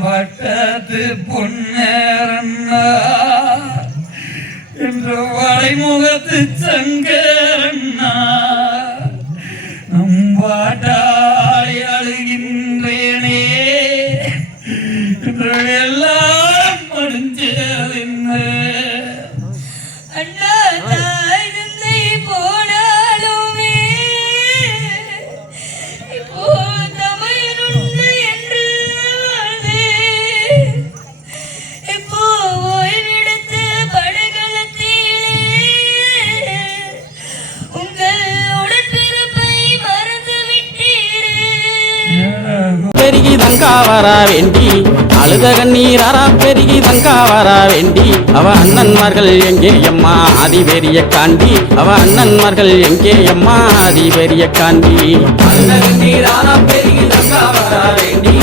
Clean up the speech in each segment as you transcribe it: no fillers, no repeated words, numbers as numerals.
பட்டத்து பொன்னேரண்ணா என்று வளைமுகத்து சங்கரண்ணா நம்பாட்டாளி அழுகின்றேனே என்று எல்லாம் முடிஞ்சது அண்ணா தாய் தந்தை போனாலுமே இப்போ தமையனுண்டு என்று வாழ்ந்தே இப்போ ஓய்வெடுத்து படுகளத்திலே உங்கள் உடன்பிறப்பை மறந்து விட்டீரே. பெருகி தங்கா வரா வேண்டி அழுத கண்ணீராரா பெருகி தங்கா வரா வேண்டி அவ அண்ணன்மார்கள் எங்கே அம்மா ஆதி பெரிய காண்டி அவ அண்ணன்மார்கள் எங்கே அம்மா ஆதி பெரிய காண்டி அழுத கண்ணீராரா பெருகி தங்கா வரா வேண்டி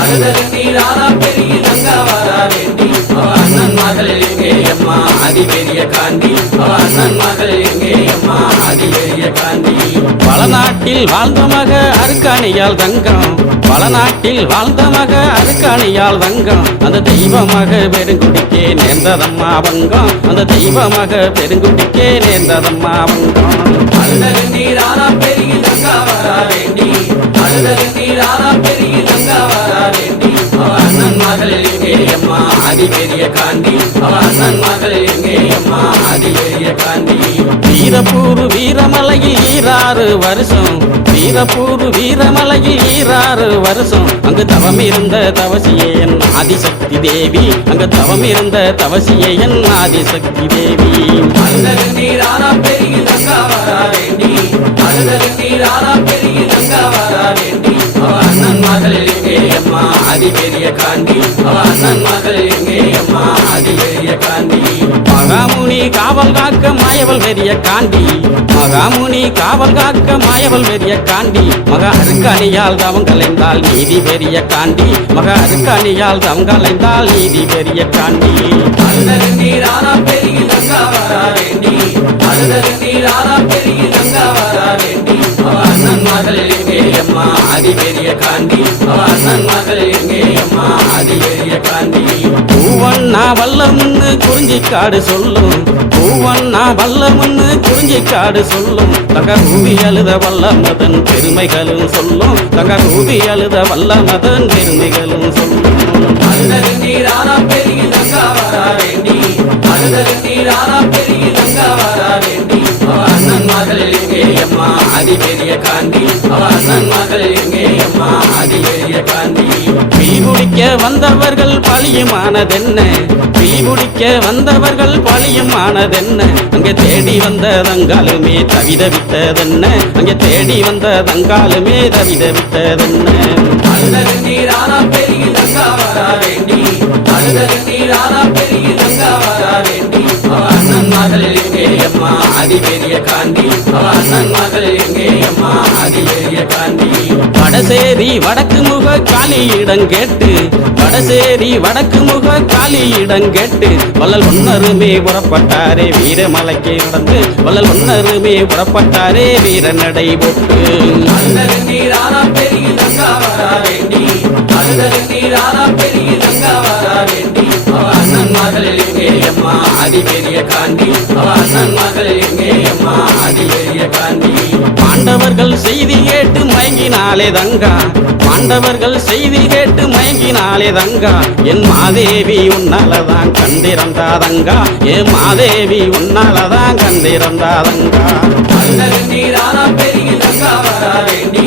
அழுத கண்ணீராரா பெருகி தங்கா வரா வேண்டி அவ அண்ணன்மார்கள் எங்கே அம்மா ஆதி பெரிய காண்டி அவ அண்ணன்மார்கள் எங்கே அம்மா ஆதி பெரிய காண்டி பல நாட்டில் வாழ்ந்த மக அருக்காணியால் தங்கம் பல நாட்டில் வாழ்ந்த மக அருக்காணியால் தங்கம் அந்த தெய்வமாக பெருங்குடிக்கே நேர்ந்ததம்மா வங்கம் அந்த தெய்வமாக பெருங்குடிக்கே நேர்ந்ததம்மா வங்கம் அழுத நீராரா பெருகி தங்கா வரா வேண்டி அழுத நீராரா பெருகி தங்கா வரா வேண்டி அவ அண்ணன் மகள் எங்கே அம்மா ஆதி பெரிய காண்டி அவ அண்ணன் மகள் எங்கே அம்மா ஆதி பெரிய காண்டி வீரப்பூர் வீரமலையில் 6 வருஷம் வீரப்பூர் வீரமலையில் 6 வருஷம் அங்கு தவம் இருந்த தவசியே என் ஆதிசக்தி தேவி அங்கு தவம் இருந்த தவசியே என் ஆதிசக்தி தேவி அழுத நீராரா பெருகி தங்கா வரா வேண்டி அழுத நீராரா பெருகி தங்கா வரா வேண்டி அவ அண்ணன் மகள் எங்கே அம்மா ஆதி பெரிய காண்டி அவ அண்ணன் மகள் எங்கே அம்மா ஆதி பெரிய காண்டி மகாமுனி காவல் காக்க மாயவள் பெரிய காண்டி மகாமுனி காவல் காக்க மாயவள் பெரிய காண்டி மக அருக்காணியால் தவம் கலைந்தால் நீதி பெரிய காண்டி மக அருக்காணியால் தவம் கலைந்தால் நீதி பெரிய காண்டி அழுத நீராரா பெருகி தங்கா வரா வேண்டி அழுத நீராரா பெருகி தங்கா வரா வேண்டி அவ அண்ணன் மகள் எங்கே அம்மா ஆதி பெரிய காண்டி அவ அண்ணன் மகள் எங்கே அம்மா ஆதி பெரிய காண்டி பூவண்ணா வல்லமுன்னு குறிஞ்சிக்காடு சொல்லும் பூவண்ணா வல்லமுன்னு குறிஞ்சிக்காடு சொல்லும் தங்க ரூபி அழுத வல்லமதன் பெருமைகளும் சொல்லும் தங்க ரூபி அழுத வல்லமதன் பெருமைகளும் சொல்லும் அழுத நீராரா பெருகி தங்கா வரா வேண்டி அழுத நீராரா பெருகி தங்கா வரா வேண்டி அவ அண்ணன் மகள் எங்கே அம்மா ஆதி பெரிய காண்டி அவ அண்ணன் மகள் எங்கே அம்மா ஆதி பெரிய காண்டி பீகுடிக்க வந்தவர்கள் பழியுமானதென்ன பீகுடிக்க வந்தவர்கள் பழியுமானதென்ன அங்கே தேடி வந்த தங்காலுமே தவிதவித்ததென்ன அங்கே தேடி வந்த தங்காலுமே தவிதவித்ததென்ன அழுத நீராரா பெருகி தங்கா வரா வேண்டி அழுத நீராரா பெருகி தங்கா வரா வேண்டி அவ அண்ணன் மகள் எங்கே அம்மா ஆதி பெரிய காண்டி அவ அண்ணன் மகள் எங்கே அம்மா ஆதி பெரிய காண்டி வடசேரி வடக்கு முக காளியிடம் கேட்டு வடசேரி வடக்கு முக காளியிடம் கேட்டு வள்ளல் ஒன்னருமே புறப்பட்டாரே வீரமலைக்கு நடந்து வள்ளல் ஒன்னருமே புறப்பட்டாரே வீர நடை போட்டு அழுத நீராரா பெருகி தங்கா வரா வேண்டி அழுத நீராரா பெருகி தங்கா வரா வேண்டி அவ அண்ணன் மகள் எங்கே அம்மா ஆதி பெரிய காண்டி அவ அண்ணன் மகள் எங்கே அம்மா ஆதி பெரிய காண்டி பாண்டவர்கள் செய்தி கேட்டு மயங்கினாலே தங்கா பாண்டவர்கள் செய்தி கேட்டு மயங்கினாலே தங்கா என் மாதேவி உன்னாலதான் கண்டிருந்தாதங்கா என் மாதேவி உன்னாலதான் கண்டிருந்தாதங்கா அழுத நீராரா பெருகி தங்கா வரா வேண்டி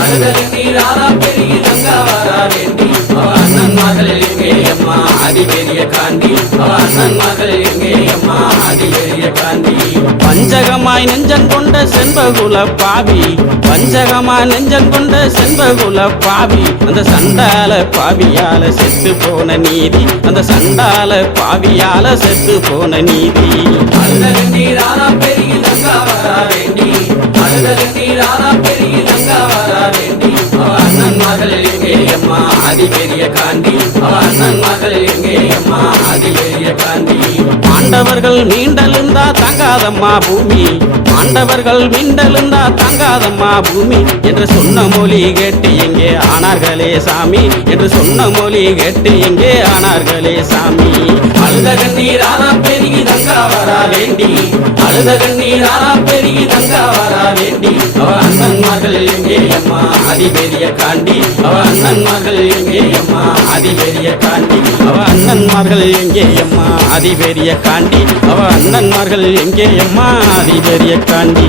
அழுத நீராரா பெருகி தங்கா வரா வேண்டி அவ அண்ணன் மகள் எங்கே அம்மா ஆதி பெரிய காண்டி அவ அண்ணன் மகள் எங்கே அம்மா ஆதி பெரிய காண்டி பஞ்சகமாய் நெஞ்சம் கொண்ட செண்பகுல பாவி பஞ்சகமாய் நெஞ்சம் கொண்ட செண்பகுல பாவி அந்த சண்டால பாவியால செத்து போன நீதி அந்த சண்டால பாவியால செத்து போன நீதி அழுத நீராரா பெருகி தங்கா வரா வேண்டி அழுத நீராரா பெருகி தங்கா வரா வேண்டி அவ அண்ணன் மகள் எங்கே அம்மா ஆதி பெரிய காண்டி அவ அண்ணன் மகள் எங்கே அம்மா ஆதி பெரிய காண்டி மாண்டவர்கள் மீண்டெழுந்தா தங்காதம்மா பூமி, மாண்டவர்கள் மீண்டெழுந்தா தங்காதம்மா பூமி என்று சொன்ன மொழி கேட்டு எங்கே ஆனார்களே சாமி, என்று சொன்ன மொழி கேட்டு எங்கே ஆனார்களே சாமி. அழுத கண்ணீராரா பெருகி தங்கா வரா வேண்டி, அழுத கண்ணீராரா பெருகி தங்கா வரா வேண்டி, அவ அண்ணன்மார்கள் எங்கே அம்மா அதிபெரிய காண்டி, அவ அண்ணன்மார்கள் எங்கே அம்மா அதிபெரிய காண்டி, அவ அண்ணன்மார்கள் எங்கே அம்மா அதிபெரிய காண்டி, அவ அண்ணன்மார்கள் எங்கே அம்மா அதிபெரிய காண்டி.